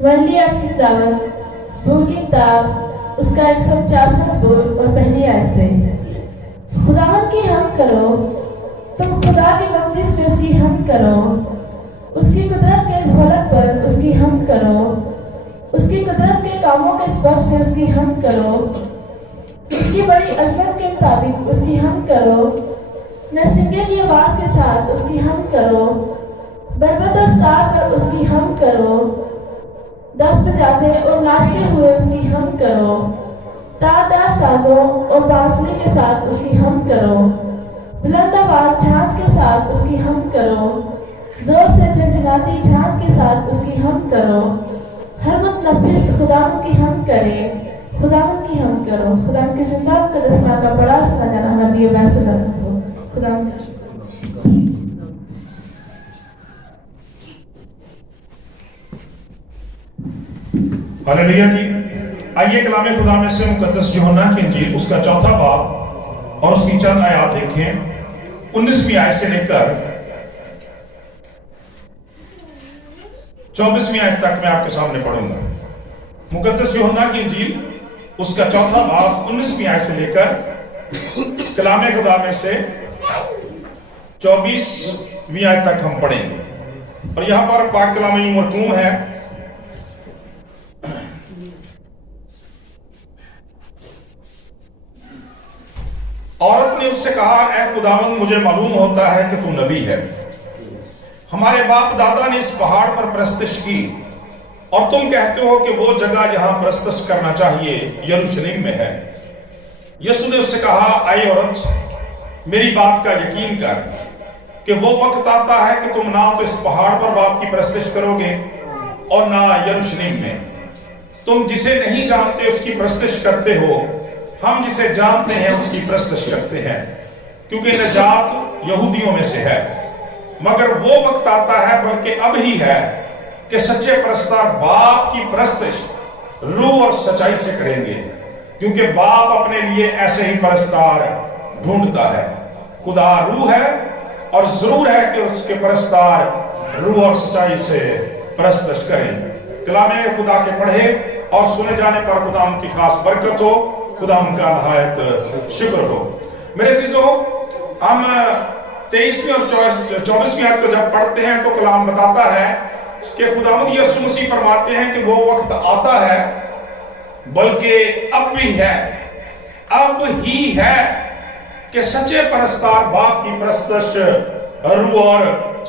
ونلی آج کی تلاوت زبور کی کتاب اس کا 150واں زبور اور پہلی آیت سے۔ خداوند کی حمد کرو، تم خدا کے مقدس میں اس کی حمد کرو، اس کی قدرت کے خلق پر اس کی حمد کرو، اس کی قدرت کے کاموں کے سبب سے اس کی حمد کرو، اس کی بڑی عظمت کے مطابق اس کی حمد کرو، نرسنگے کی آواز کے ساتھ اس کی حمد کرو، بربت اور ستار پر اس کی حمد کرو، دف بجاتے اور ناچتے ہوئے اس کی حمد کرو، تار سازوں اور بانسری کے ساتھ اس کی حمد کرو، بلند آواز چھانچ کے ساتھ اس کی حمد کرو، زور سے جھنجھناتی چھانچ کے ساتھ اس کی حمد کرو۔ ہر متنفس خداوند کی حمد کرے، خداوند کی حمد کرو۔ خداوند کے زندہ مقدس نام کا بڑا سنا جانا ہمارے لیے ویسے رحمت ہو۔ خداوند کا ہلیلویا جی۔ آئیے کلام خدا میں سے مقدس یوحنا کی انجیل اس کا 4واں باب اور اس کی چند آیات دیکھیں۔ 19ویں آیت سے لے کر 24ویں آیت تک میں آپ کے سامنے پڑھوں گا۔ مقدس یوحنا کی انجیل اس کا 4واں باب 19ویں آیت سے لے کر کلام خدا میں سے 24ویں آیت تک ہم پڑھیں گے، اور یہاں پر پاک کلام یوں مرقوم ہے۔ عورت نے اس سے کہا، اے خداوند مجھے معلوم ہوتا ہے کہ تو نبی ہے۔ ہمارے باپ دادا نے اس پہاڑ پر پرستش کی، اور تم کہتے ہو کہ وہ جگہ جہاں پرستش کرنا چاہیے یروشلم میں ہے۔ یسوع نے اس سے کہا، اے عورت میری بات کا یقین کر کہ وہ وقت آتا ہے کہ تم نہ تو اس پہاڑ پر باپ کی پرستش کرو گے اور نہ یروشلم میں۔ تم جسے نہیں جانتے اس کی پرستش کرتے ہو، ہم جسے جانتے ہیں اس کی پرستش کرتے ہیں، کیونکہ نجات یہودیوں میں سے ہے۔ مگر وہ وقت آتا ہے، بلکہ اب ہی ہے، کہ سچے پرستار باپ کی پرستش روح اور سچائی سے کریں گے، کیونکہ باپ اپنے لیے ایسے ہی پرستار ڈھونڈتا ہے۔ خدا روح ہے، اور ضرور ہے کہ اس کے پرستار روح اور سچائی سے پرستش کریں۔ کلام خدا کے پڑھے اور سنے جانے پر خدا ان کی خاص برکت ہو، خدا ان کا نہایت شکر ہو۔ میرے عزیزو، ہم 23ویں اور 24ویں آیت کو جب پڑھتے ہیں تو کلام بتاتا ہے کہ خداوند یسوع مسیح فرماتے ہیں کہ وہ وقت آتا ہے، بلکہ اب بھی ہے، اب ہی ہے کہ سچے پرستار باپ کی پرستش روح اور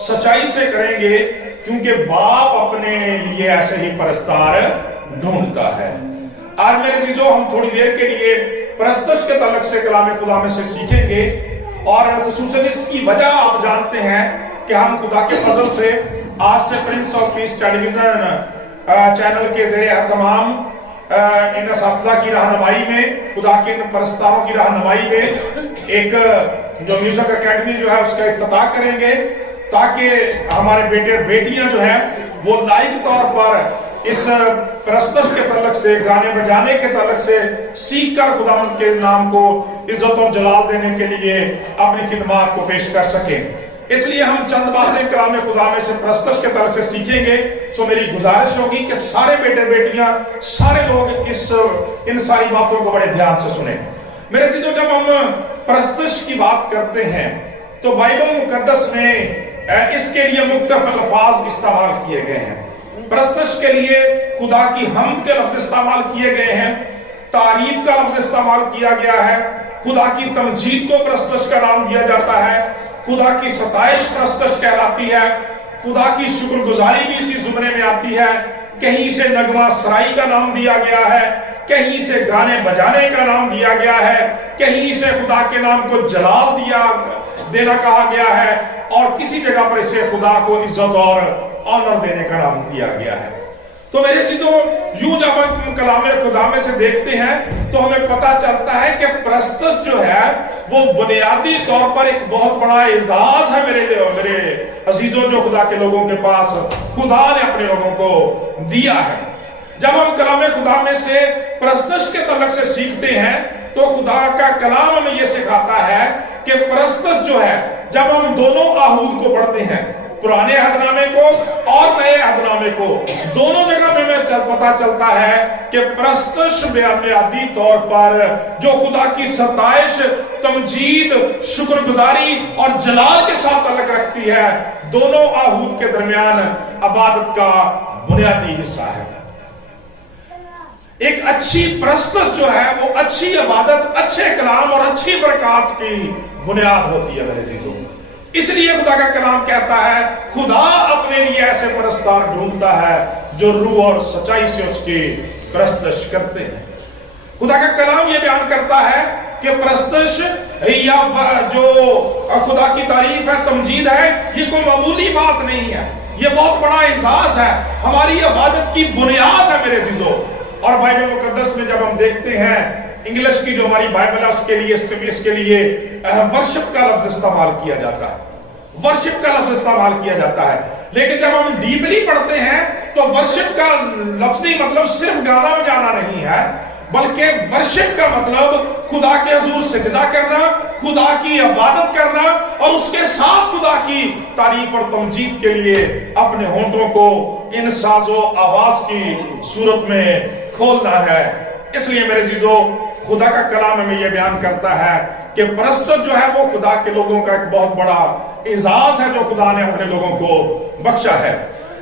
سچائی سے کریں گے، کیونکہ باپ اپنے لیے ایسے ہی پرستار ڈھونڈتا ہے۔ آج میرے عزیزو، ہم تھوڑی دیر کے لیے پرستش کے تعلق سے کلام خدا میں سے سیکھیں گے، اور خصوصاً اس کی وجہ آپ جانتے ہیں کہ ہم خدا کے فضل سے آج سے prince of peace television channel کے زیر اہتمام ان اساتذہ کی رہنمائی میں، خدا کے پرستاروں کی رہنمائی میں ایک جو میوزک اکیڈمی جو ہے اس کا افتتاح کریں گے، تاکہ ہمارے بیٹے اور بیٹیاں جو ہیں وہ لائق طور پر اس پرستش کے تعلق سے، گانے بجانے کے تعلق سے سیکھ کر خداوند کے نام کو عزت اور جلال دینے کے لیے اپنی خدمات کو پیش کر سکیں۔ اس لیے ہم چند باتیں کلام خدا میں سے پرستش کے تعلق سے سیکھیں گے۔ سو میری گزارش ہوگی کہ سارے بیٹے بیٹیاں، سارے لوگ ان ساری باتوں کو بڑے دھیان سے سنیں۔ میرے عزیزو، جب ہم پرستش کی بات کرتے ہیں تو بائبل مقدس میں اس کے لیے مختلف الفاظ استعمال کیے گئے ہیں۔ پرستش کے لیے خدا کی حمد کے لفظ استعمال کیے گئے ہیں، تعریف کا لفظ استعمال کیا گیا ہے، خدا کی تمجید کو پرستش کا نام دیا جاتا ہے، خدا کی ستائش پرستش کہلاتی ہے، خدا کی شکر گزاری بھی اسی زمرے میں آتی ہے۔ کہیں سے نغمہ سرائی کا نام دیا گیا ہے، کہیں سے گانے بجانے کا نام دیا گیا ہے، کہیں سے خدا کے نام کو جلال دینا کہا گیا ہے، اور کسی جگہ پر اسے خدا کو عزت اور آنر دینے کا نام دیا گیا ہے۔ تو میرے عزیزو، یوں جب ہم کلام خدا میں سے دیکھتے ہیں تو ہمیں پتا چلتا ہے کہ پرستش جو ہے وہ بنیادی طور پر ایک بہت بڑا اعزاز ہے میرے عزیزو، جو خدا کے لوگوں کے پاس خدا نے اپنے لوگوں کو دیا ہے۔ جب ہم کلام خدا میں سے پرستش کے تعلق سے سیکھتے ہیں تو خدا کا کلام ہمیں یہ سکھاتا ہے کہ پرستش جو ہے، جب ہم دونوں آہود کو پڑھتے ہیں، पुराने अहदनामे को और नए अहदनामे को, दोनों जगह में पता चलता है कि परस्तश बुनियादी तौर पर जो खुदा की सताइश, तमजीद, शुक्रगुजारी और जलाल के साथ ताल्लुक रखती है, दोनों आहूत के दरमियान इबादत का बुनियादी हिस्सा है। एक अच्छी परस्तश जो है वो अच्छी इबादत, अच्छे कलाम और अच्छी बरकत की बुनियाद होती है मेरे चीजों। इसलिए खुदा का कलाम कहता है खुदा अपने लिए ऐसे परस्तार ढूंढता है जो रूह और सच्चाई से उसकी परस्तश करते हैं। खुदा का कलाम ये बयान करता है कि परस्तश या जो खुदा की तारीफ है, तमजीद है, ये कोई मामूली बात नहीं है, ये बहुत बड़ा एहसास है, हमारी इबादत की बुनियाद है मेरे चीजों। और बाइबल मुकद्दस में जब हम देखते हैं, इंग्लिश की जो हमारी बाइबल है उसके लिए वर्शिप का लफ्ज इस्तेमाल किया जाता है, वर्शिप का लफ्ज इस्तेमाल किया जाता है। लेकिन जब हम डीपली पढ़ते हैं तो वर्शिप का लफ्जी मतलब सिर्फ गाना बजाना नहीं है, बल्कि वर्शिप का मतलब खुदा के हुजूर सजदा करना, खुदा की इबादत करना और उसके साथ खुदा की तारीफ और तमजीद के लिए अपने होंठों को इन साजो आवाज की सूरत में खोलना है। इसलिए मेरे चीजों, खुदा का कलाम हमें यह बयान करता है कि परस्तश जो है वो खुदा के लोगों का एक बहुत बड़ा एजाज है जो खुदा ने अपने लोगों को बख्शा है।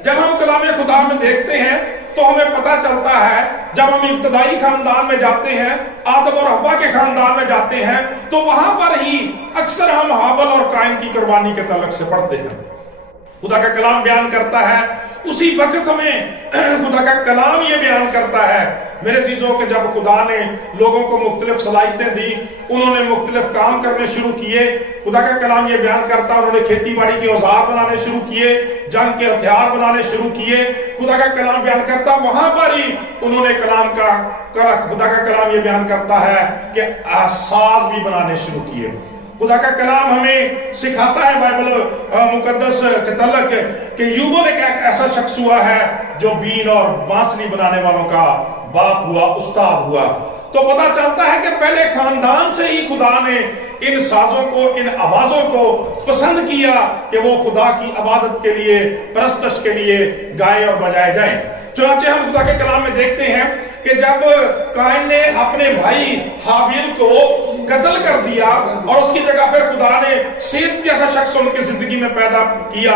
जब हम कलाम खुदा में देखते हैं तो हमें पता चलता है, जब हम इब्तदाई खानदान में जाते हैं, आदम और हव्वा के खानदान में जाते हैं, तो वहां पर ही अक्सर हम हाबिल और काइन की कुर्बानी के ताल्लुक से पढ़ते हैं। खुदा का कलाम बयान करता है, उसी वक्त हमें खुदा का कलाम ये बयान करता है मेरे चीजों के, जब खुदा ने लोगों को मुख्तलिफ सलाहियतें दी, उन्होंने मुख्तलिफ काम करने शुरू किए। खुदा का कलाम ये बयान करता है उन्होंने खेती बाड़ी के औजार बनाने शुरू किए, जंग के हथियार बनाने शुरू किए। खुदा का कलाम बयान करता वहां पर ही उन्होंने खुदा का कलाम ये बयान करता है कि साज भी बनाने शुरू किए। खुदा का कलाम हमें सिखाता है बाइबल मुकद्दस के तल्लक कि यूबुल एक ऐसा शख्स हुआ है जो बीन और बांसुरी बनाने वालों का बाप हुआ, उस्ताद हुआ। तो पता चलता है कि पहले खानदान से ही खुदा ने इन साजों को, इन आवाजों को पसंद किया कि वो खुदा की इबादत के लिए, परस्तश के लिए गाए और बजाए जाएं। चुनांचे हम खुदा के कलाम में देखते हैं कि जब काइन ने अपने भाई हाबिल को कत्ल कर दिया और उसकी जगह पर खुदा ने सेत जैसा शख्स उनकी जिंदगी में पैदा किया,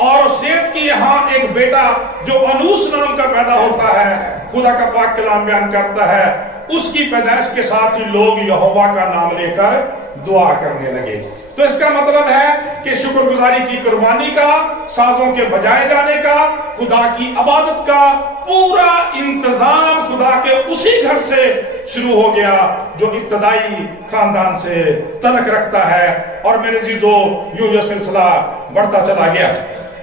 और सेत की यहाँ एक बेटा जो अनूस नाम का पैदा होता है, खुदा का पाक कलाम बयान करता है उसकी पैदाइश के साथ ही लोग यहोवा का नाम लेकर दुआ करने लगे। तो इसका मतलब है कि शुक्रगुजारी की कुर्बानी का, साजों के बजाए जाने का, खुदा की इबादत का पूरा इंतजाम खुदा के उसी घर से शुरू हो गया जो इब्तदाई खानदान से तलक रखता है। और मेरे चीजों यूं ये सिलसिला बढ़ता चला गया।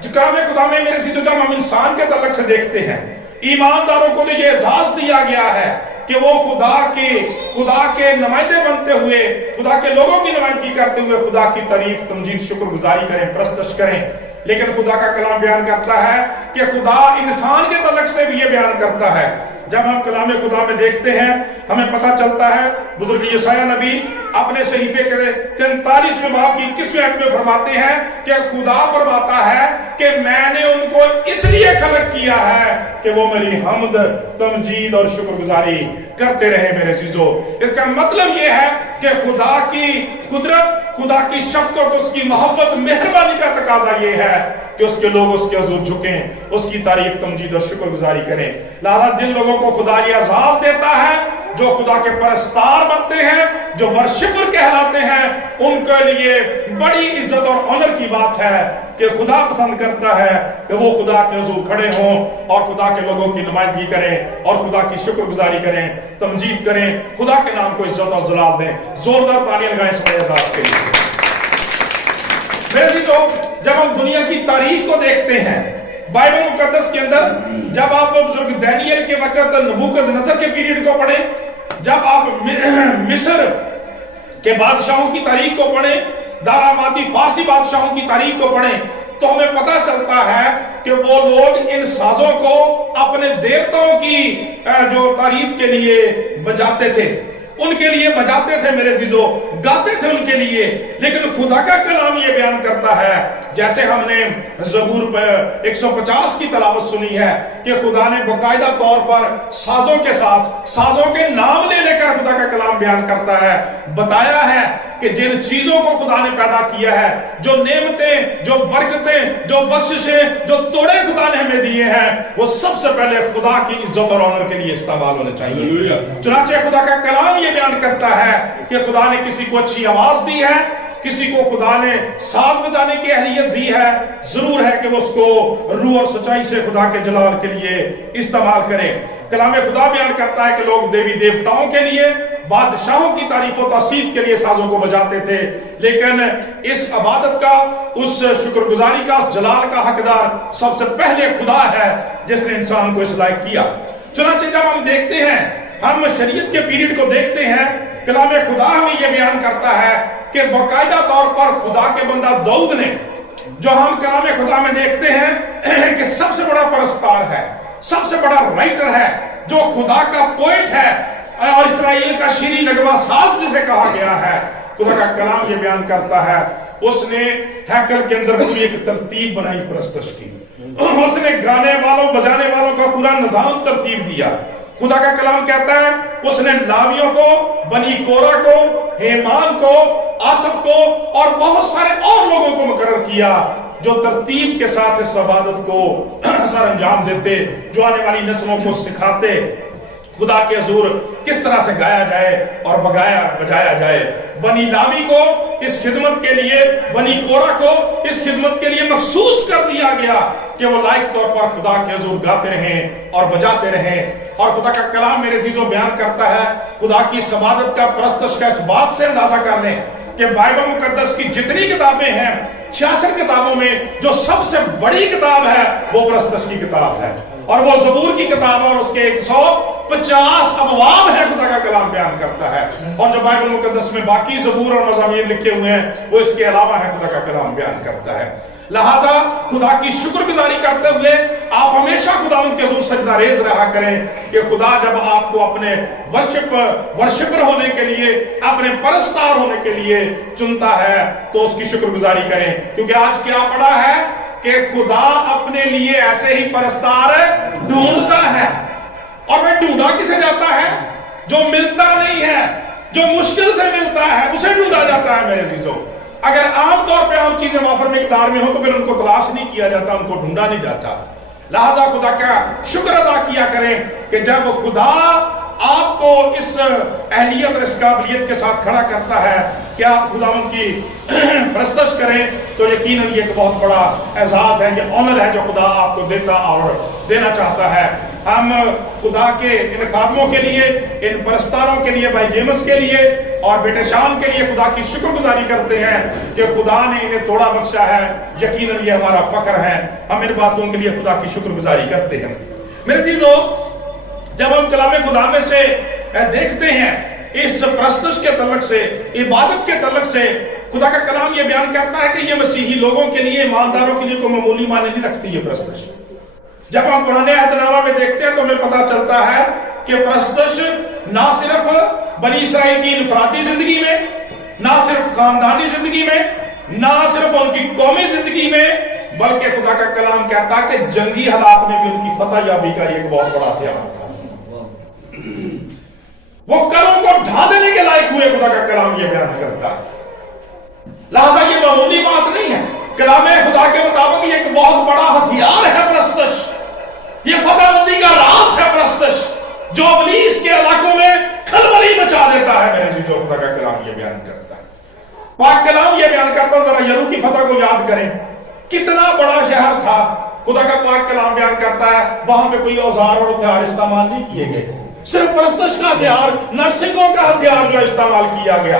कलाम खुदा में मेरे चीजों जब हम इंसान के तलक से देखते हैं, ईमानदारों को तो ये एहसास दिया गया है कि वो खुदा के नुमाइंदे बनते हुए, खुदा के लोगों की नुमाइंदगी करते हुए खुदा की तारीफ, तमजीद, शुक्रगुजारी करें, परस्तश करें। लेकिन खुदा का कलाम बयान करता है कि खुदा इंसान के तलक से भी ये बयान करता है। जब हम कलाम खुदा में देखते हैं हमें पता चलता है, बुजुर्ग यशायाह नबी अपने सहीफे के 43वें बाब की 21वें आयत में फरमाते हैं कि खुदा फरमाता है कि मैंने उनको इसलिए खलक किया है कि वो मेरी हम्द, तमजीद और शुक्रगुजारी करते रहे मेरे चीजों। इसका मतलब ये है कि खुदा की कुदरत, खुदा की शफ़क़त, उसकी मोहब्बत, मेहरबानी का तकाजा ये है कि उसके लोग उसके हुजूर झुकें, उसकी तारीफ, तमजीद और शुक्रगुजारी करें। लिहाजा जिन लोगों को खुदा ये एहसास देता है, जो खुदा के परस्तार बनते हैं, जो वर्शिपर कहलाते हैं, उनके लिए बड़ी इज्जत और ऑनर की बात है कि खुदा पसंद करता है कि वो खुदा के हुजूर खड़े हों और खुदा के लोगों की नुमाइंदगी करें और खुदा की शुक्रगुजारी करें, तमजीद करें, खुदा के नाम को इज्जत और जलाल दें। जोरदार तालियां लगाएं इस एहसास के लिए। मेरे चीजों, जब हम दुनिया की तारीख को देखते हैं बाइबल मुकद्दस के अंदर, जब आप बुजुर्ग दानियल के वक्त नबूकदनेस्सर के पीरियड को पढ़ें, जब आप मिस्र के बादशाहों की तारीख को पढ़ें, दारामाती फारसी बादशाहों की तारीख को पढ़ें, तो हमें पता चलता है कि वो लोग इन साजों को अपने देवताओं की जो तारीफ के लिए बजाते थे। उनके लिए बजाते थे मेरे अज़ीज़ों, गाते थे उनके लिए। लेकिन खुदा का कलाम ये बयान करता है, जैसे हमने ज़बूर पर 150 की तलावत सुनी है कि खुदा ने बाकायदा तौर पर साजों के साथ, साजों के नाम ले लेकर खुदा का कलाम बयान करता है, बताया है कि जिन चीजों को खुदा ने पैदा किया है, जो नेमतें, जो बरकतें, जो बख्शिशें, जो तोड़े खुदा ने हमें दिए हैं, वो सबसे पहले खुदा की इज्जत और ऑनर के लिए इस्तेमाल होने चाहिए। चुनांचे खुदा का कलाम ये बयान करता है कि खुदा ने किसी को अच्छी आवाज दी है, किसी को खुदा ने साज बजाने की अहलियत दी है, जरूर है कि वो उसको रूह और सच्चाई से खुदा के जलाल के लिए इस्तेमाल करें। कलाम खुदा बयान करता है कि लोग देवी देवताओं के लिए, बादशाहों की तारीफ और तौसीफ के लिए साजों को बजाते थे, लेकिन इस इबादत का, उस शुक्रगुजारी का, उस जलाल का हकदार सबसे पहले खुदा है जिसने इंसान को इस लायक किया। चुनांचे जब हम देखते हैं, हम शरीयत के पीरियड को देखते हैं, कलाम खुदा हमें यह बयान करता है कि बाकायदा तौर पर खुदा के बंदा दाऊद ने, जो हम कलाम खुदा में देखते हैं कि सबसे बड़ा परस्तार है, सबसे बड़ा राइटर है, जो खुदा का पोएट है और इसराइल का शीरी नगमा साज जिसे कहा गया है, खुदा का कलाम ये बयान करता है, उसने हैकल के अंदर पूरी एक तरतीब बनाई परस्तश की, उसने गाने वालों, बजाने वालों का पूरा निजाम तरतीब दिया। खुदा का कलाम कहता है उसने लावियों को, बनी कोरा को, हेमान को, आसफ को और बहुत सारे और लोगों को मुकर्रर किया जो तरतीब के साथ इस इबादत को सर अंजाम देते, जो आने वाली नस्लों को सिखाते खुदा के हुजूर किस तरह से गाया जाए और बजाया जाए। बनी लावी को इस खिदमत के लिए, बनी कोरा को इस खिदमत के लिए मखसूस कर दिया गया कि वो लायक तौर पर खुदा के हुजूर गाते रहें और बजाते रहें। और खुदा का कलाम मेरे अज़ीज़ों बयान करता है, खुदा की इबादत का, परस्तश का इस बात से अंदाजा कर लें कि बाइबल मुकद्दस की जितनी किताबें हैं, 66 किताबों में जो सबसे बड़ी किताब है वो परस्तश की किताब है, और वो ज़बूर की किताब है, और उसके 150 अबवाब है खुदा का कलाम बयान करता है। और जो बाइबल मुकद्दस में बाकी ज़बूर और मज़ामीर लिखे हुए हैं वो इसके अलावा है, खुदा का कलाम बयान करता है। लिहाजा खुदा की शुक्रगुजारी करते हुए आप हमेशा खुदावंद के हुजूर सजदारेज रहा करें कि खुदा जब आपको अपने वर्शिपर होने के लिए, अपने परस्तार होने के लिए चुनता है तो उसकी शुक्रगुजारी करें। क्योंकि आज क्या पड़ा है कि खुदा अपने लिए ऐसे ही परस्तार ढूंढता है, और वह ढूंढा किसे जाता है? जो मिलता नहीं है, जो मुश्किल से मिलता है उसे ढूंढा जाता है मेरे अज़ीज़ों। अगर आमतौर पे आम चीजें वाफर मिकदार में हो तो फिर उनको तलाश नहीं किया जाता, उनको ढूंढा नहीं जाता। लिहाजा खुदा का शुक्र अदा किया करें कि जब खुदा आपको इस अहलियत और इस काबिलियत के साथ खड़ा करता है कि आप खुदावंद की परस्तश करें, तो यकीनन ये एक बहुत बड़ा एजाज है, ये ऑनर है जो खुदा आपको देता और देना चाहता है। हम खुदा के इन खादमों के लिए, इन परस्तारों के लिए, भाई जेम्स के लिए और बेटे शाम के लिए खुदा की शुक्रगुजारी करते हैं कि खुदा ने इन्हें थोड़ा बख्शा है। यकीनन ये हमारा फख्र है, हम इन बातों के लिए खुदा की शुक्रगुजारी करते हैं। मेरे चीजों, जब हम कलाम खुदा में से देखते हैं, इस परस्तश के तल्लुक से, इबादत के तल्लुक से, खुदा का कलाम ये बयान करता है कि ये मसीही लोगों के लिए, ईमानदारों के लिए कोई मामूली माने नहीं रखती है परस्तश। जब हम पुराने अहदनामा में देखते हैं तो हमें पता चलता है कि परस्तश ना सिर्फ बनी इसराइल की इनफरादी जिंदगी में, ना सिर्फ खानदानी जिंदगी में, ना सिर्फ उनकी कौमी जिंदगी में, बल्कि खुदा का कलाम कहता है कि जंगी हालात में भी उनकी फतह याबी का एक बहुत बड़ा हथियार था। वो करों को ढा देने के लायक हुए, खुदा का कलाम ये बयान करता है। लिहाजा ये मामूली बात नहीं है, कलाम खुदा के मुताबिक ये एक बहुत बड़ा हथियार है परस्तश, ये फतहबंदी का राज है परस्तश, जो इब्लीस के इलाकों में खलबली मचा देता है। मेरे अज़ीज़ों, खुदा का कलाम ये बयान करता है। पाक कलाम ये बयान करता है, जरा यरू की फतह को याद करें, कितना बड़ा शहर था। खुदा का पाक कलाम बयान करता है वहां पे कोई औजार और हथियार इस्तेमाल नहीं किए गए, सिर्फ परस्तश का हथियार, नरसिंगों का हथियार जो इस्तेमाल किया गया।